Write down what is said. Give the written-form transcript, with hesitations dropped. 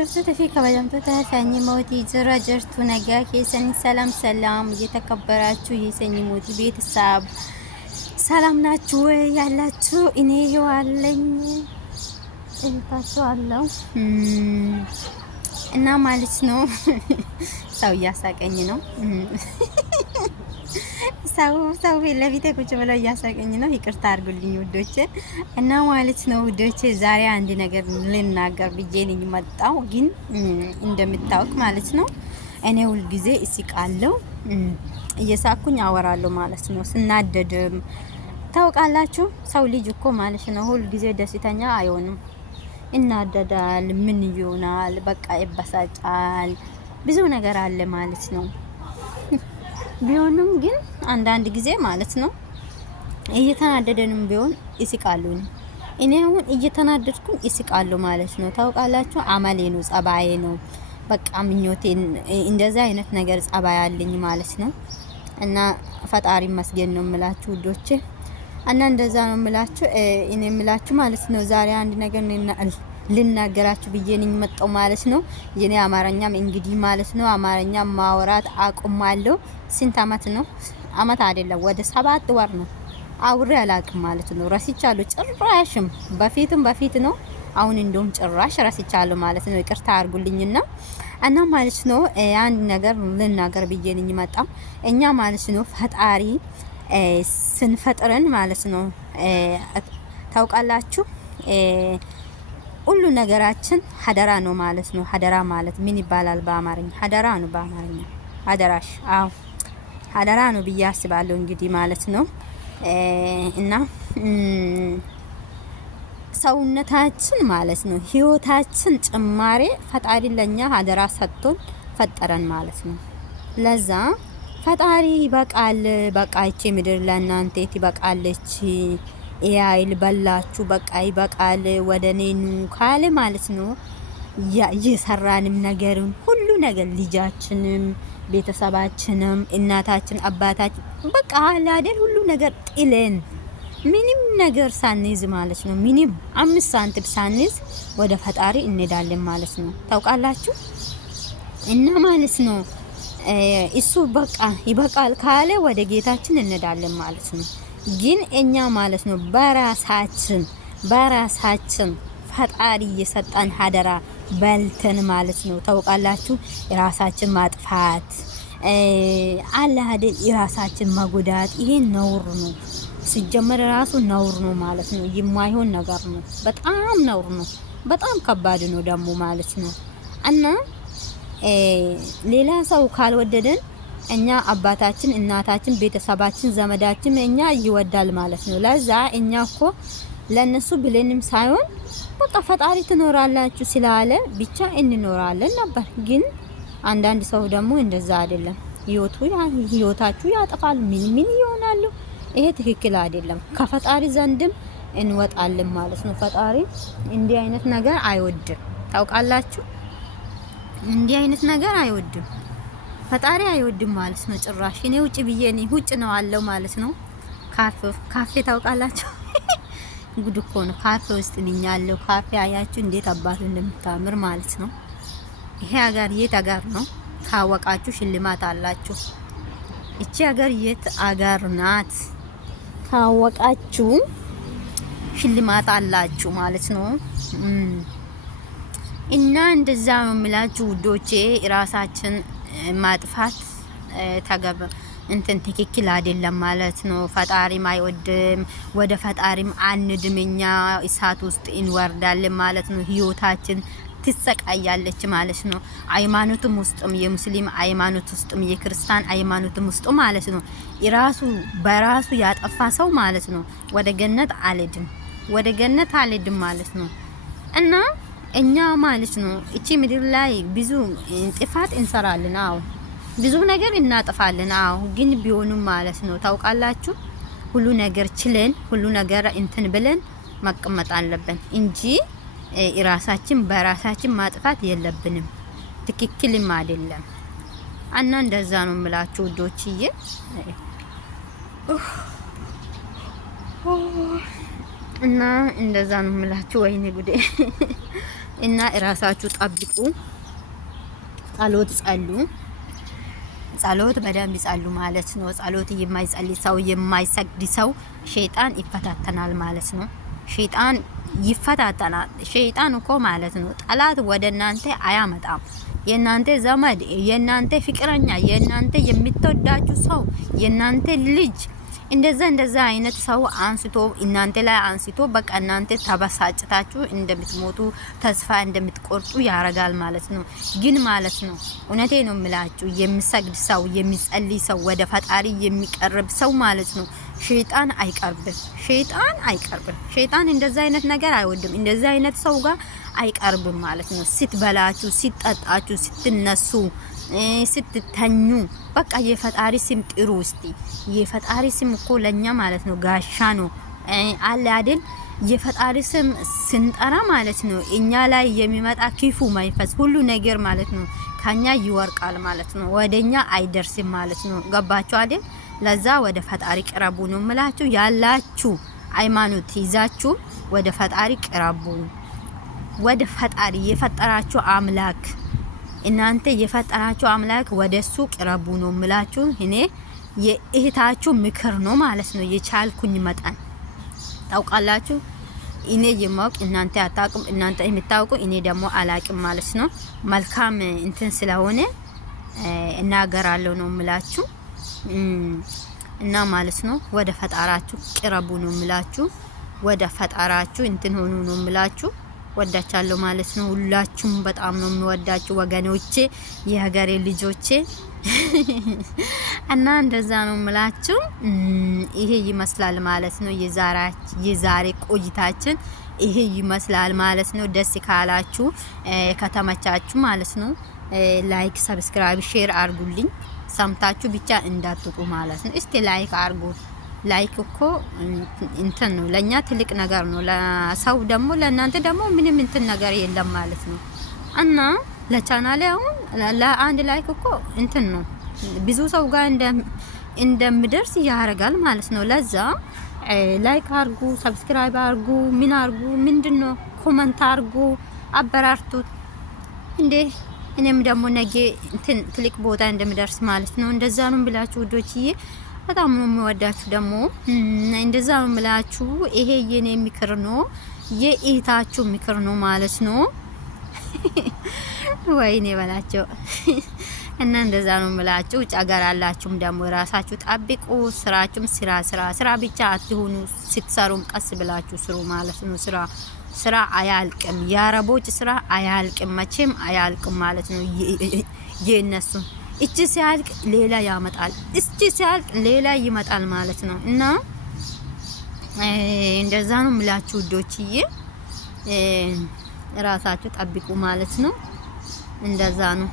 hordoftoota fi kabajamtoota sanyii mootii jira jirtu nagaa keessanii ሰላም እየተከበራችሁ የሰኝii mootii ቤተሰብ ሰላም ናችሁ ወይ ያላችሁ? እኔ ይዋለኝ እልታችኋለሁ እና ማለት ነው ሰው እያሳቀኝ ነው ሰው ለፊቴ ቁጭ ብለው እያሳቀኝ ነው። ይቅርታ አድርጉልኝ ውዶቼ። እና ማለት ነው ውዶቼ ዛሬ አንድ ነገር ልናገር ብዬ ነኝ መጣው። ግን እንደምታውቁ ማለት ነው እኔ ሁል ጊዜ እስቃለሁ፣ እየሳኩኝ አወራለሁ ማለት ነው። ስናደድም ታውቃላችሁ፣ ሰው ልጅ እኮ ማለት ነው ሁል ጊዜ ደስተኛ አይሆንም። እናደዳል፣ ምን ይሆናል፣ በቃ ይበሳጫል፣ ብዙ ነገር አለ ማለት ነው። ቢሆንም ግን አንዳንድ ጊዜ ማለት ነው እየተናደደንም ቢሆን ይስቃሉ። እኔ አሁን እየተናደድኩኝ ይስቃሉ ማለት ነው። ታውቃላችሁ አመሌ ነው፣ ጸባዬ ነው። በቃ ምኞቴን እንደዛ አይነት ነገር ጸባይ አለኝ ማለት ነው። እና ፈጣሪ መስገን ነው የምላችሁ ውዶቼ። እና እንደዛ ነው የምላችሁ። እኔ የምላችሁ ማለት ነው ዛሬ አንድ ነገር ልናገራችሁ ብዬ ነኝ መጣው ማለት ነው። የኔ አማርኛም እንግዲህ ማለት ነው አማርኛ ማውራት አቁማለሁ። ስንት አመት ነው? አመት አይደለም ወደ 7 ወር ነው አውሬ አላቅም ማለት ነው። ረስቻለሁ ጭራሽም። በፊት ነው፣ አሁን እንደውም ጭራሽ ረስቻለሁ ማለት ነው። ይቅርታ አድርጉልኝና እና ማለት ነው አንድ ነገር ልናገር ብዬ ነኝ መጣው። እኛ ማለት ነው ፈጣሪ ስንፈጥረን ማለት ነው ታውቃላችሁ ሁሉ ነገራችን ሀደራ ነው ማለት ነው። ሀደራ ማለት ምን ይባላል በአማርኛ? ሀደራ ነው በአማርኛ። ሀደራሽ? አዎ ሀደራ ነው ብዬ አስባለሁ እንግዲህ ማለት ነው። እና ሰውነታችን ማለት ነው ህይወታችን ጭማሬ ፈጣሪ ለኛ ሀደራ ሰጥቶን ፈጠረን ማለት ነው። ለዛ ፈጣሪ ይበቃል፣ በቃ ይቺ ምድር ለእናንተ ትበቃለች፣ ያይል በላችሁ፣ በቃ ይበቃል፣ ወደኔኑ ካለ ማለት ነው የሰራንም ነገርን ሁሉ ነገር ልጃችንም፣ ቤተሰባችንም፣ እናታችን፣ አባታችን በቃ አይደል ሁሉ ነገር ጥለን ምንም ነገር ሳንይዝ ማለት ነው ምንም 5 ሳንቲም ሳንይዝ ወደ ፈጣሪ እንሄዳለን ማለት ነው። ታውቃላችሁ እና ማለት ነው እሱ በቃ ይበቃል ካለ ወደ ጌታችን እንሄዳለን ማለት ነው። ግን እኛ ማለት ነው በራሳችን ፈጣሪ የሰጠን ሀደራ በልተን ማለት ነው ታውቃላችሁ የራሳችን ማጥፋት አለ አይደል፣ የራሳችን መጎዳት። ይሄ ነውር ነው ሲጀመር፣ ራሱ ነውር ነው ማለት ነው። የማይሆን ነገር ነው፣ በጣም ነውር ነው፣ በጣም ከባድ ነው ደግሞ ማለት ነው። እና ሌላ ሰው ካልወደደን እኛ አባታችን፣ እናታችን፣ ቤተሰባችን፣ ዘመዳችን እኛ ይወዳል ማለት ነው። ለዛ እኛ እኮ ለነሱ ብለንም ሳይሆን በቃ ፈጣሪ ትኖራላችሁ ስላለ ብቻ እንኖራለን ነበር። ግን አንዳንድ ሰው ደግሞ እንደዛ አይደለም፣ ህይወታችሁ ያጠፋል፣ ምን ይሆናሉ። ይሄ ትክክል አይደለም። ከፈጣሪ ዘንድም እንወጣለን ማለት ነው። ፈጣሪ እንዲህ አይነት ነገር አይወድም። ታውቃላችሁ እንዲህ አይነት ነገር አይወድም ፈጣሪ አይወድም ማለት ነው ጭራሽ። እኔ ውጭ ብዬ ነኝ ውጭ ነው አለው ማለት ነው። ካፌ ታውቃላችሁ ጉድ እኮ ነው። ካፌ ውስጥ ነኝ ያለው። ካፌ አያችሁ እንዴት አባቱ እንደምታምር ማለት ነው። ይሄ ሀገር የት ሀገር ነው ካወቃችሁ ሽልማት አላችሁ። እቺ ሀገር የት ሀገር ናት ካወቃችሁ ሽልማት አላችሁ ማለት ነው። እና እንደዛ ነው የምላችሁ ውዶቼ። ራሳችን ማጥፋት ተገበ እንትን ትክክል አይደለም ማለት ነው። ፈጣሪም አይወድም፣ ወደ ፈጣሪም አንድምኛ እሳት ውስጥ እንወርዳለን ማለት ነው። ህይወታችን ትሰቃያለች ማለት ነው። ሃይማኖትም ውስጥም የሙስሊም ሃይማኖት ውስጥም የክርስቲያን ሃይማኖትም ውስጥ ማለት ነው በራሱ ያጠፋ ሰው ማለት ነው ወደ ገነት አልሄድም ማለት ነው። እና እኛ ማለት ነው እቺ ምድር ላይ ብዙ ጥፋት እንሰራለን። አዎ ብዙ ነገር እናጠፋለን። አዎ ግን ቢሆንም ማለት ነው ታውቃላችሁ ሁሉ ነገር ችለን ሁሉ ነገር እንትን ብለን መቀመጥ አለብን እንጂ ራሳችን በራሳችን ማጥፋት የለብንም። ትክክልም አይደለም። እና እንደዛ ነው የምላችሁ ውዶችዬ። እና እንደዛ ነው የምላችሁ። ወይኔ ጉዴ እና ራሳችሁ ጠብቁ። ጸሎት ጸሉ። ጸሎት በደንብ ጸሉ ማለት ነው። ጸሎት የማይጸልይ ሰው የማይሰግድ ሰው ሸይጣን ይፈታተናል ማለት ነው። ሸይጣን ይፈታተናል። ሸይጣን እኮ ማለት ነው ጠላት ወደ እናንተ አያመጣም። የናንተ ዘመድ፣ የናንተ ፍቅረኛ፣ የናንተ የምትወዳችሁ ሰው፣ የናንተ ልጅ እንደዛ አይነት ሰው አንስቶ እናንተ ላይ አንስቶ በቃ እናንተ ተበሳጭታችሁ እንደምትሞቱ ተስፋ እንደምትቆርጡ ያረጋል ማለት ነው። ግን ማለት ነው እውነቴ ነው የምላችሁ የሚሰግድ ሰው የሚጸልይ ሰው ወደ ፈጣሪ የሚቀርብ ሰው ማለት ነው ሸይጣን አይቀርብም። ሸይጣን እንደዛ አይነት ነገር አይወድም። እንደዛ አይነት ሰው ጋር አይቀርብም ማለት ነው። ስትበላችሁ፣ ስትጠጣችሁ፣ ስትነሱ፣ ስትተኙ በቃ የፈጣሪ ስም ጥሩ። እስቲ የፈጣሪ ስም እኮ ለኛ ማለት ነው ጋሻ ነው አለ አይደል? የፈጣሪ ስም ስንጠራ ማለት ነው እኛ ላይ የሚመጣ ክፉ መንፈስ ሁሉ ነገር ማለት ነው ከኛ ይወርቃል ማለት ነው። ወደኛ አይደርስም ማለት ነው። ገባችሁ አይደል? ለዛ ወደ ፈጣሪ ቅረቡ ነው ምላችሁ። ያላችሁ ሃይማኖት ይዛችሁ ወደ ፈጣሪ ቅረቡ። ወደ ፈጣሪ የፈጠራችሁ አምላክ እናንተ የፈጠራችሁ አምላክ ወደሱ ቅረቡ ነው ምላችሁ። እኔ የእህታችሁ ምክር ነው ማለት ነው። የቻልኩኝ መጠን ታውቃላችሁ። እኔ የማውቅ እናንተ አታውቁም፣ እናንተ የምታውቁ እኔ ደግሞ አላቅም ማለት ነው። መልካም እንትን ስለሆነ እናገራለሁ ነው ምላችሁ እና ማለት ነው። ወደ ፈጣራችሁ ቅረቡ ነው ምላችሁ። ወደ ፈጣራችሁ እንትን ሆኑ ነው ምላችሁ። ወዳቻለሁ ማለት ነው። ሁላችሁም በጣም ነው የሚወዳችሁ ወገኖቼ፣ የሀገሬ ልጆቼ እና እንደዛ ነው ምላችሁ። ይሄ ይመስላል ማለት ነው የዛሬ ቆይታችን ይሄ ይመስላል ማለት ነው። ደስ ካላችሁ ከተመቻችሁ ማለት ነው ላይክ፣ ሰብስክራይብ፣ ሼር አርጉልኝ። ሰምታችሁ ብቻ እንዳትጡ ማለት ነው። እስቲ ላይክ አርጉ። ላይክ እኮ እንትን ነው ለኛ ትልቅ ነገር ነው። ለሰው ደግሞ ለእናንተ ደግሞ ምንም እንትን ነገር የለም ማለት ነው። እና ለቻናሌ አሁን ለአንድ ላይክ እኮ እንትን ነው ብዙ ሰው ጋር እንደምደርስ ያደርጋል ማለት ነው። ለዛ ላይክ አርጉ፣ ሰብስክራይብ አርጉ፣ ምን አርጉ፣ ምንድነው ኮሜንት አርጉ፣ አበራርቱት እንዴ እኔም ደግሞ ነገ እንትን ትልቅ ቦታ እንደምደርስ ማለት ነው። እንደዛ ነው ብላችሁ ውዶችዬ በጣም ነው የምወዳችሁ። ደግሞ እንደዛ ነው የምላችሁ። ይሄ የኔ ምክር ነው የእህታችሁ ምክር ነው ማለት ነው። ወይኔ በላቸው እና እንደዛ ነው የምላችሁ። ውጭ ሀገር አላችሁም ደግሞ ራሳችሁ ጠብቁ። ስራችሁም ስራ ብቻ አትሆኑ። ስትሰሩም ቀስ ብላችሁ ስሩ ማለት ነው። ስራ አያልቅም። የአረቦች ስራ አያልቅም፣ መቼም አያልቅም ማለት ነው። የነሱ እቺ ሲያልቅ ሌላ ያመጣል፣ እቺ ሲያልቅ ሌላ ይመጣል ማለት ነው። እና እንደዛ ነው ምላችሁ ውዶችዬ፣ ራሳችሁ ጠብቁ ማለት ነው። እንደዛ ነው።